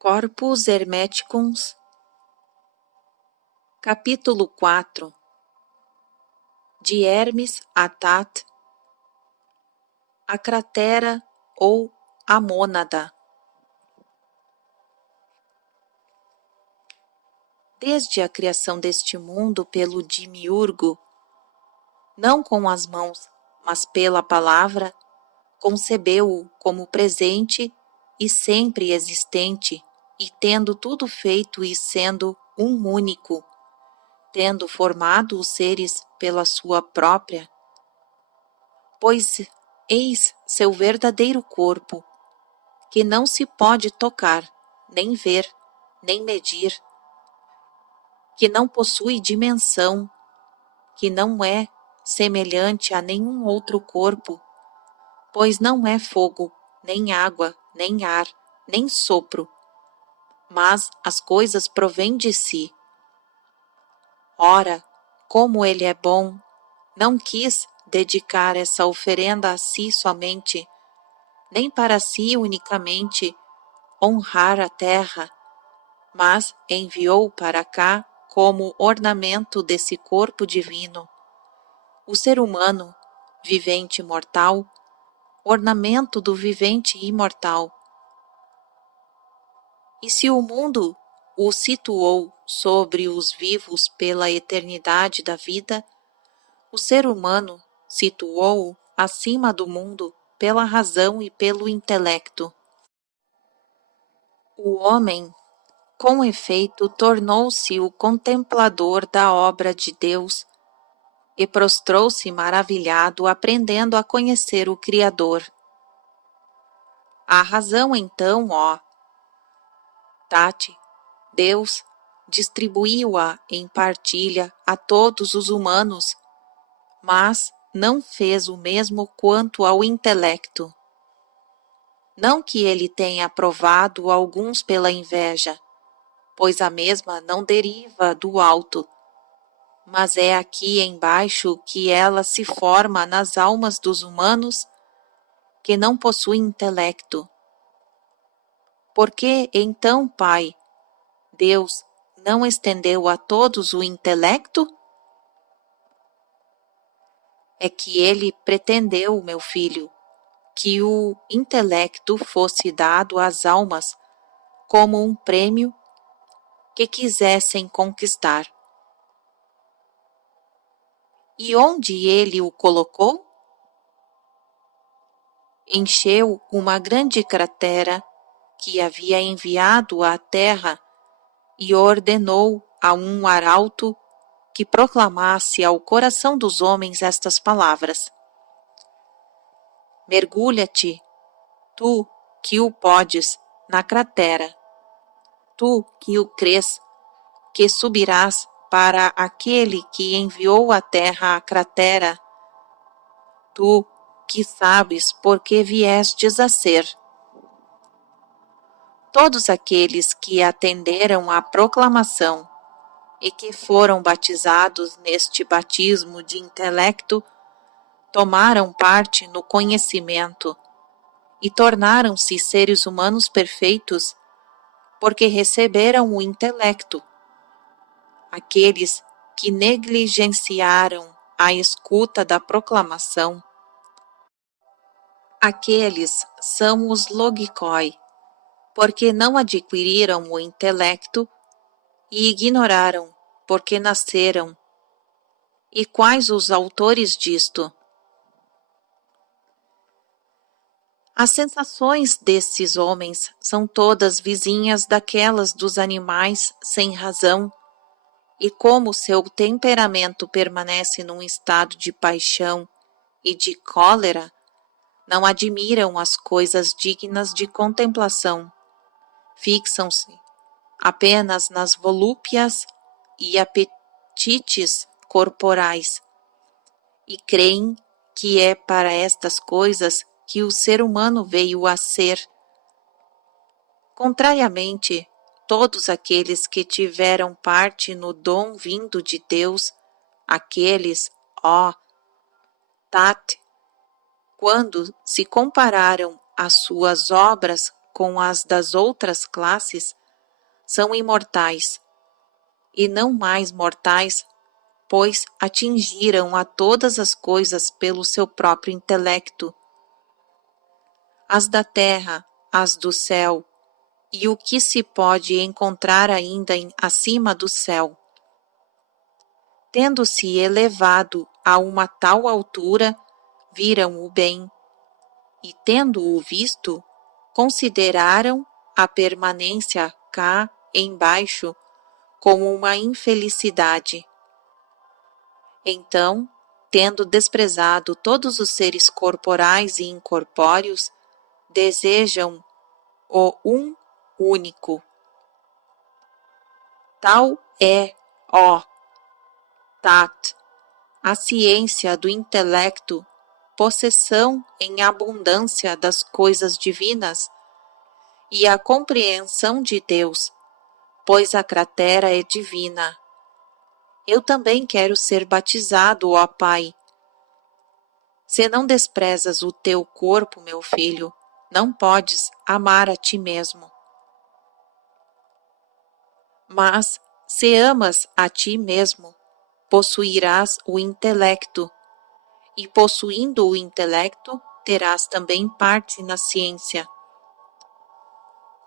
Corpus Hermeticum, capítulo 4. De Hermes a Tat, a cratera ou a mônada. Desde a criação deste mundo pelo Demiurgo, não com as mãos, mas pela palavra, concebeu-o como presente e sempre existente, e tendo tudo feito e sendo um único, tendo formado os seres pela sua própria, pois eis seu verdadeiro corpo, que não se pode tocar, nem ver, nem medir, que não possui dimensão, que não é semelhante a nenhum outro corpo, pois não é fogo, nem água, nem ar, nem sopro, mas as coisas provêm de si. Ora, como ele é bom, não quis dedicar essa oferenda a si somente, nem para si unicamente honrar a terra, mas enviou para cá como ornamento desse corpo divino o ser humano, vivente mortal, ornamento do vivente imortal. E se o mundo o situou sobre os vivos pela eternidade da vida, o ser humano situou-o acima do mundo pela razão e pelo intelecto. O homem, com efeito, tornou-se o contemplador da obra de Deus e prostrou-se maravilhado, aprendendo a conhecer o Criador. A razão, então, ó Tati, Deus distribuiu-a em partilha a todos os humanos, mas não fez o mesmo quanto ao intelecto. Não que ele tenha aprovado alguns pela inveja, pois a mesma não deriva do alto, mas é aqui embaixo que ela se forma nas almas dos humanos que não possuem intelecto. Por que, então, Pai, Deus não estendeu a todos o intelecto? É que ele pretendeu, meu filho, que o intelecto fosse dado às almas como um prêmio que quisessem conquistar. E onde ele o colocou? Encheu uma grande cratera que havia enviado à terra e ordenou a um arauto que proclamasse ao coração dos homens estas palavras: mergulha-te, tu que o podes, na cratera, tu que o crês, que subirás para aquele que enviou à terra a cratera, tu que sabes por que viestes a ser. Todos aqueles que atenderam à proclamação e que foram batizados neste batismo de intelecto, tomaram parte no conhecimento e tornaram-se seres humanos perfeitos, porque receberam o intelecto. Aqueles que negligenciaram a escuta da proclamação, aqueles são os logikoi, porque não adquiriram o intelecto e ignoraram, porque nasceram. E quais os autores disto? As sensações desses homens são todas vizinhas daquelas dos animais sem razão, e como seu temperamento permanece num estado de paixão e de cólera, não admiram as coisas dignas de contemplação. Fixam-se apenas nas volúpias e apetites corporais, e creem que é para estas coisas que o ser humano veio a ser. Contrariamente, todos aqueles que tiveram parte no dom vindo de Deus, aqueles, ó Tat, quando se compararam às suas obras com as das outras classes, são imortais, e não mais mortais, pois atingiram a todas as coisas pelo seu próprio intelecto. As da terra, as do céu, e o que se pode encontrar ainda acima do céu. Tendo-se elevado a uma tal altura, viram o bem, e tendo-o visto, consideraram a permanência cá embaixo como uma infelicidade. Então, tendo desprezado todos os seres corporais e incorpóreos, desejam o um único. Tal é, ó Tat, a ciência do intelecto, possessão em abundância das coisas divinas, e a compreensão de Deus, pois a cratera é divina. Eu também quero ser batizado, ó Pai. Se não desprezas o teu corpo, meu filho, não podes amar a ti mesmo. Mas, se amas a ti mesmo, possuirás o intelecto, e possuindo o intelecto, terás também parte na ciência.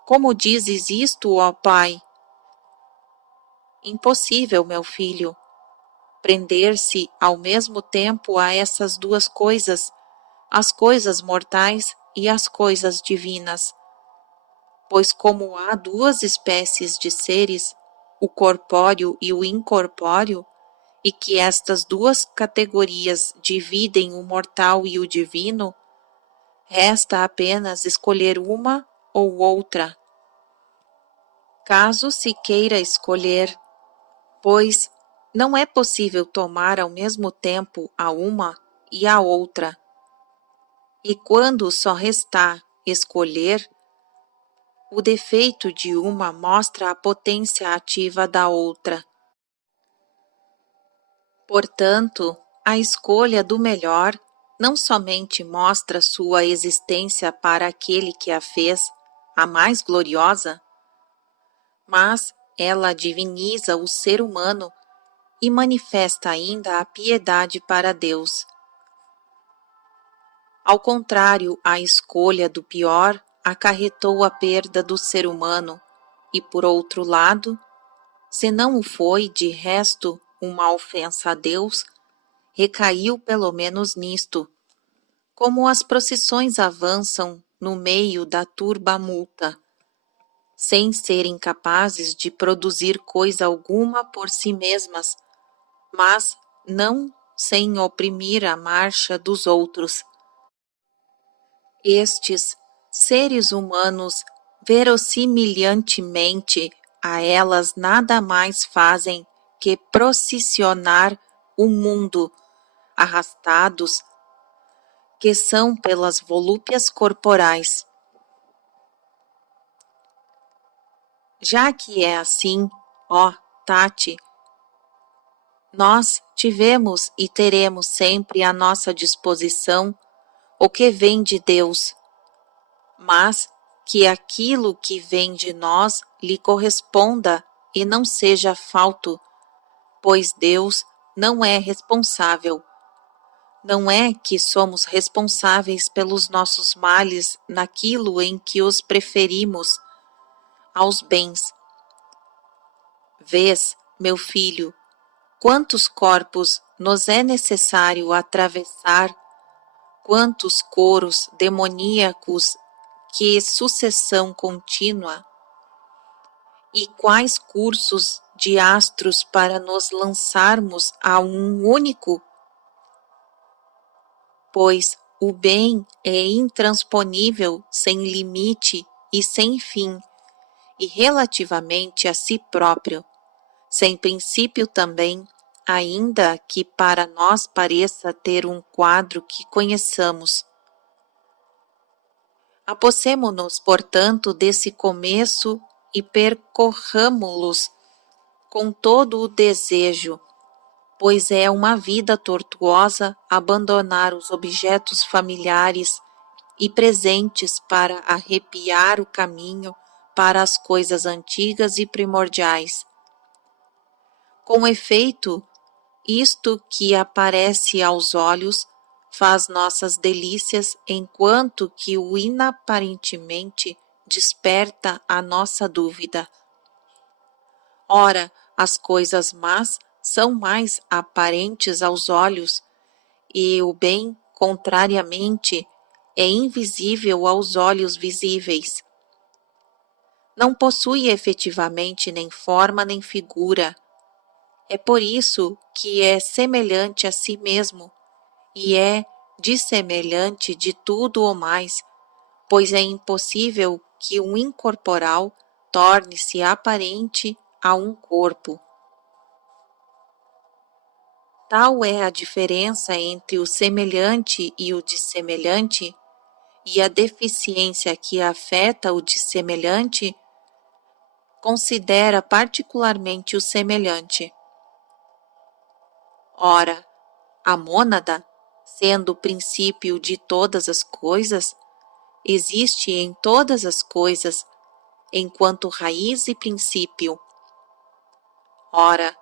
Como dizes isto, ó Pai? Impossível, meu filho, prender-se ao mesmo tempo a essas duas coisas, as coisas mortais e as coisas divinas. Pois como há duas espécies de seres, o corpóreo e o incorpóreo, e que estas duas categorias dividem o mortal e o divino, resta apenas escolher uma ou outra. Caso se queira escolher, pois não é possível tomar ao mesmo tempo a uma e a outra. E quando só restar escolher, o defeito de uma mostra a potência ativa da outra. Portanto, a escolha do melhor não somente mostra sua existência para aquele que a fez, a mais gloriosa, mas ela diviniza o ser humano e manifesta ainda a piedade para Deus. Ao contrário, a escolha do pior acarretou a perda do ser humano e, por outro lado, se não o foi, de resto, uma ofensa a Deus, recaiu pelo menos nisto. Como as procissões avançam no meio da turbamulta, sem serem capazes de produzir coisa alguma por si mesmas, mas não sem oprimir a marcha dos outros. Estes seres humanos, verossimilhantemente, a elas nada mais fazem que processionar o mundo, arrastados, que são pelas volúpias corporais. Já que é assim, ó Tati, nós tivemos e teremos sempre à nossa disposição o que vem de Deus, mas que aquilo que vem de nós lhe corresponda e não seja falto, pois Deus não é responsável. Não é que somos responsáveis pelos nossos males naquilo em que os preferimos aos bens. Vês, meu filho, quantos corpos nos é necessário atravessar, quantos coros demoníacos, que sucessão contínua, e quais cursos de astros para nos lançarmos a um único? Pois o bem é intransponível, sem limite e sem fim, e relativamente a si próprio, sem princípio também, ainda que para nós pareça ter um quadro que conheçamos. Apossemo-nos, portanto, desse começo e percorramo-los com todo o desejo, pois é uma vida tortuosa abandonar os objetos familiares e presentes para arrepiar o caminho para as coisas antigas e primordiais. Com efeito, isto que aparece aos olhos faz nossas delícias, enquanto que o inaparentemente desperta a nossa dúvida. Ora, as coisas más são mais aparentes aos olhos, e o bem, contrariamente, é invisível aos olhos visíveis. Não possui efetivamente nem forma nem figura. É por isso que é semelhante a si mesmo, e é dissemelhante de tudo o mais, pois é impossível que um incorporal torne-se aparente a um corpo. Tal é a diferença entre o semelhante e o dissemelhante, e a deficiência que afeta o dissemelhante considera particularmente o semelhante. Ora, a mônada, sendo o princípio de todas as coisas, existe em todas as coisas, enquanto raiz e princípio. Ora,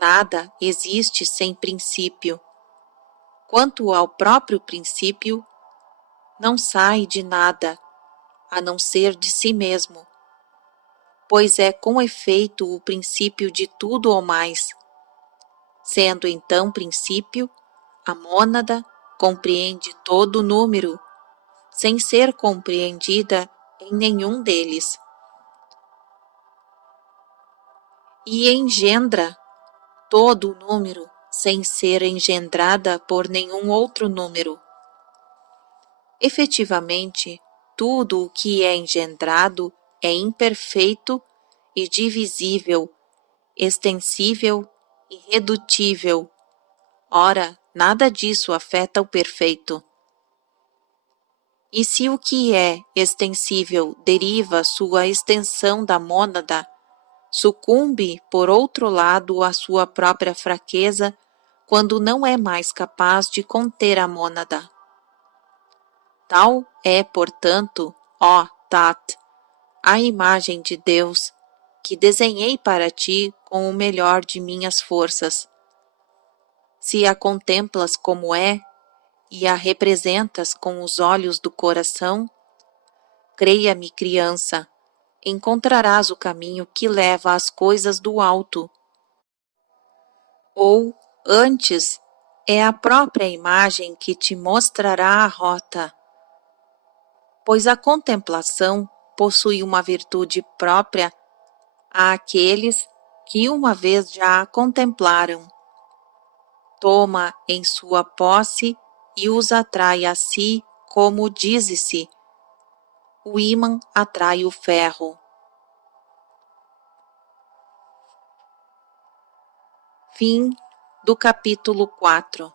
nada existe sem princípio. Quanto ao próprio princípio, não sai de nada, a não ser de si mesmo, pois é com efeito o princípio de tudo ou mais. Sendo então princípio, a mônada compreende todo o número, sem ser compreendida em nenhum deles. E engendra todo o número, sem ser engendrada por nenhum outro número. Efetivamente, tudo o que é engendrado é imperfeito e divisível, extensível e redutível. Ora, nada disso afeta o perfeito. E se o que é extensível deriva sua extensão da mônada, sucumbe, por outro lado, à sua própria fraqueza, quando não é mais capaz de conter a mônada. Tal é, portanto, ó Tat, a imagem de Deus, que desenhei para ti com o melhor de minhas forças. Se a contemplas como é, e a representas com os olhos do coração, creia-me, criança, encontrarás o caminho que leva às coisas do alto. Ou, antes, é a própria imagem que te mostrará a rota, pois a contemplação possui uma virtude própria àqueles que uma vez já a contemplaram. Toma em sua posse e os atrai a si, como dize-se, o ímã atrai o ferro. Fim do capítulo 4.